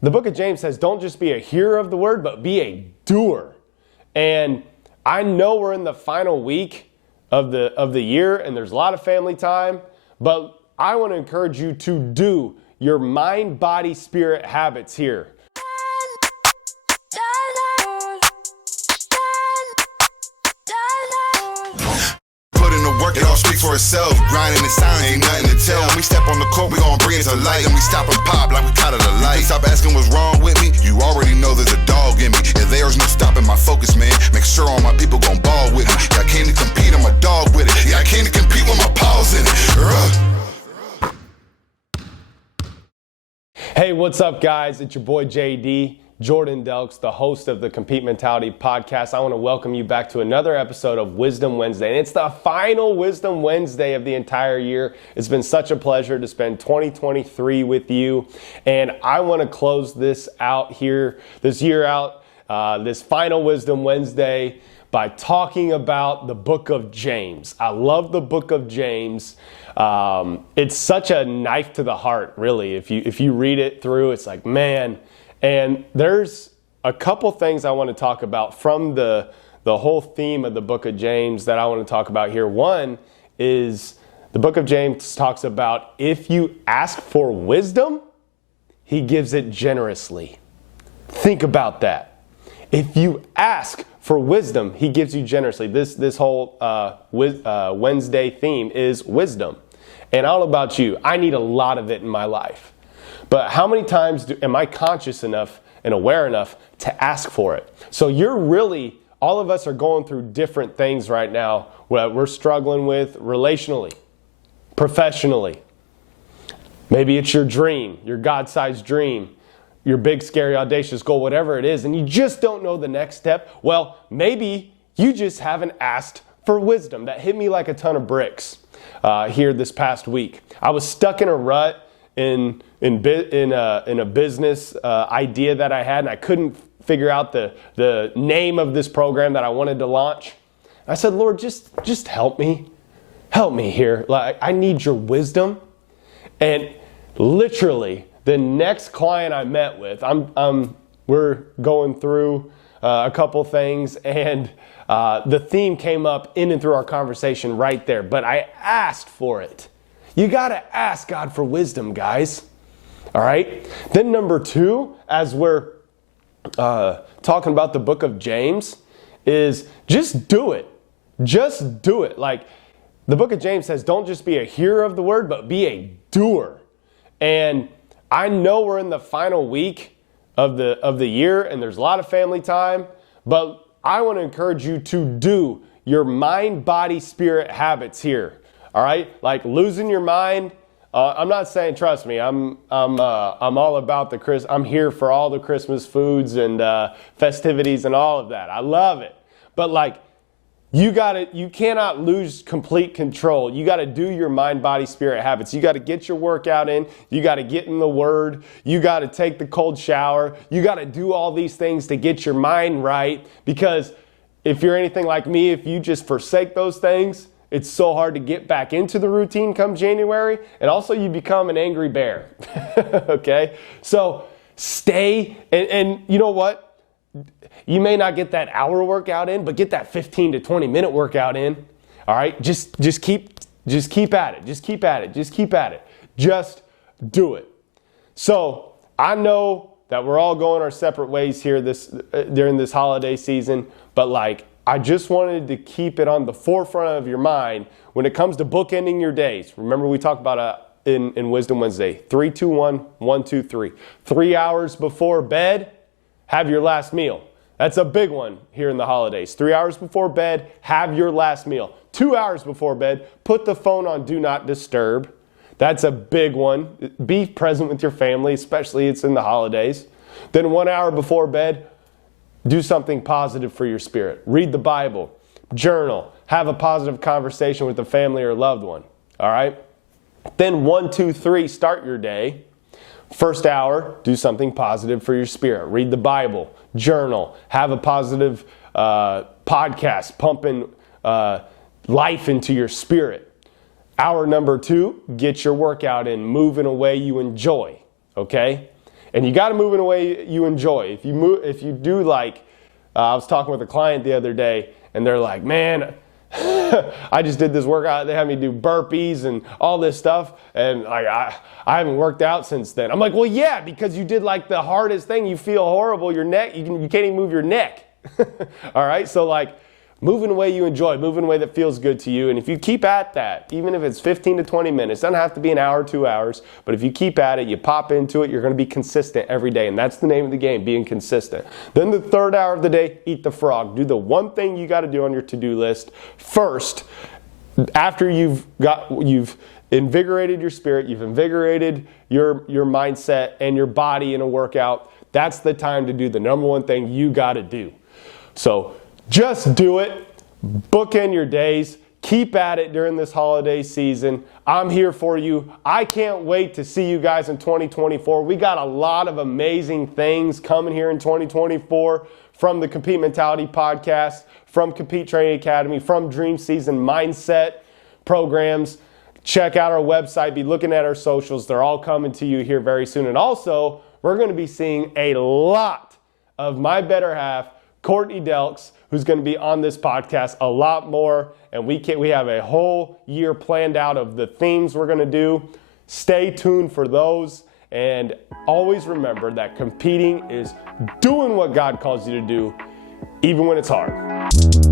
the book of James says, don't just be a hearer of the word, but be a doer. And I know we're in the final week of the year and there's a lot of family time, but I want to encourage you to do your mind, body, spirit habits here. It all speak for itself. Grinding in silence, ain't nothing to tell. When we step on the court, we gon' bring it to light. And we stop and pop like we caught of the light. Stop asking what's wrong with me. You already know there's a dog in me. And there's no stopping my focus, man. Make sure all my people gon' ball with me. Yeah, I came to compete, I'm a dog with it. Yeah, I came to compete with my paws in it. Hey, what's up, guys? It's your boy JD, Jordan Delks, the host of the Compete Mentality podcast. I want to welcome you back to another episode of Wisdom Wednesday. And it's the final Wisdom Wednesday of the entire year. It's been such a pleasure to spend 2023 with you. And I want to close this year out, this final Wisdom Wednesday by talking about the book of James. I love the book of James. It's such a knife to the heart, really. If you read it through, it's like, man. And there's a couple things I want to talk about from the whole theme of the book of James that I want to talk about here. One is the book of James talks about if you ask for wisdom, he gives it generously. Think about that. If you ask for wisdom, he gives you generously. This whole Wednesday theme is wisdom. And all about you, I need a lot of it in my life. But how many times am I conscious enough and aware enough to ask for it? So all of us are going through different things right now that we're struggling with relationally, professionally. Maybe it's your dream, your God-sized dream, your big, scary, audacious goal, whatever it is, and you just don't know the next step. Well, maybe you just haven't asked for wisdom. That hit me like a ton of bricks here this past week. I was stuck in a rut in a business idea that I had, and I couldn't figure out the name of this program that I wanted to launch. I said, Lord, just help me here. Like, I need your wisdom. And literally, the next client I met with, we're going through a couple things, and the theme came up in and through our conversation right there. But I asked for it. You got to ask God for wisdom, guys. All right? Then number two, as we're talking about the book of James, is just do it. Just do it. Like the book of James says, don't just be a hearer of the word, but be a doer. And I know we're in the final week of the year, and there's a lot of family time, but I want to encourage you to do your mind, body, spirit habits here. All right, like losing your mind. I'm not saying, trust me, I'm all about I'm here for all the Christmas foods and festivities and all of that. I love it. But like, you cannot lose complete control. You got to do your mind, body, spirit habits. You got to get your workout in. You got to get in the word. You got to take the cold shower. You got to do all these things to get your mind right. Because if you're anything like me, if you just forsake those things, it's so hard to get back into the routine come January. And also you become an angry bear. Okay? So stay, and you know what? You may not get that hour workout in, but get that 15 to 20 minute workout in. All right? Just keep at it. Just keep at it. Just keep at it. Just do it. So I know that we're all going our separate ways here during this holiday season, but like, I just wanted to keep it on the forefront of your mind when it comes to bookending your days. Remember, we talked about in Wisdom Wednesday, 3, 2, 1, 1, 2, 3. 3 hours before bed, have your last meal. That's a big one here in the holidays. 3 hours before bed, have your last meal. 2 hours before bed, put the phone on Do Not Disturb. That's a big one. Be present with your family, especially it's in the holidays. Then 1 hour before bed, do something positive for your spirit. Read the Bible, journal, have a positive conversation with a family or loved one. All right? Then 1, 2, 3, start your day. First hour, do something positive for your spirit. Read the Bible, journal, have a positive podcast, pumping life into your spirit. Hour number 2, get your workout in, move in a way you enjoy. Okay? And you got to move in a way you enjoy. If you do like, I was talking with a client the other day, and they're like, man, I just did this workout. They had me do burpees and all this stuff, and I haven't worked out since then. I'm like, well, yeah, because you did like the hardest thing. You feel horrible. Your neck, you can't even move your neck. All right, so like, move in a way you enjoy, move in a way that feels good to you. And if you keep at that, even if it's 15 to 20 minutes, doesn't have to be an hour, 2 hours, but if you keep at it, you pop into it, you're going to be consistent every day. And that's the name of the game, being consistent. Then the third hour of the day, eat the frog. Do the one thing you got to do on your to-do list first, after you've invigorated your spirit, you've invigorated your mindset and your body in a workout. That's the time to do the number one thing you got to do. So just do it. Book in your days. Keep at it during this holiday season. I'm here for you. I can't wait to see you guys in 2024. We got a lot of amazing things coming here in 2024 from the Compete Mentality Podcast, from Compete Training Academy, from Dream Season Mindset programs. Check out our website. Be looking at our socials. They're all coming to you here very soon. And also, we're going to be seeing a lot of my better half, Jordan Delks, who's going to be on this podcast a lot more, and we have a whole year planned out of the themes we're going to do. Stay tuned for those, and always remember that competing is doing what God calls you to do, even when it's hard.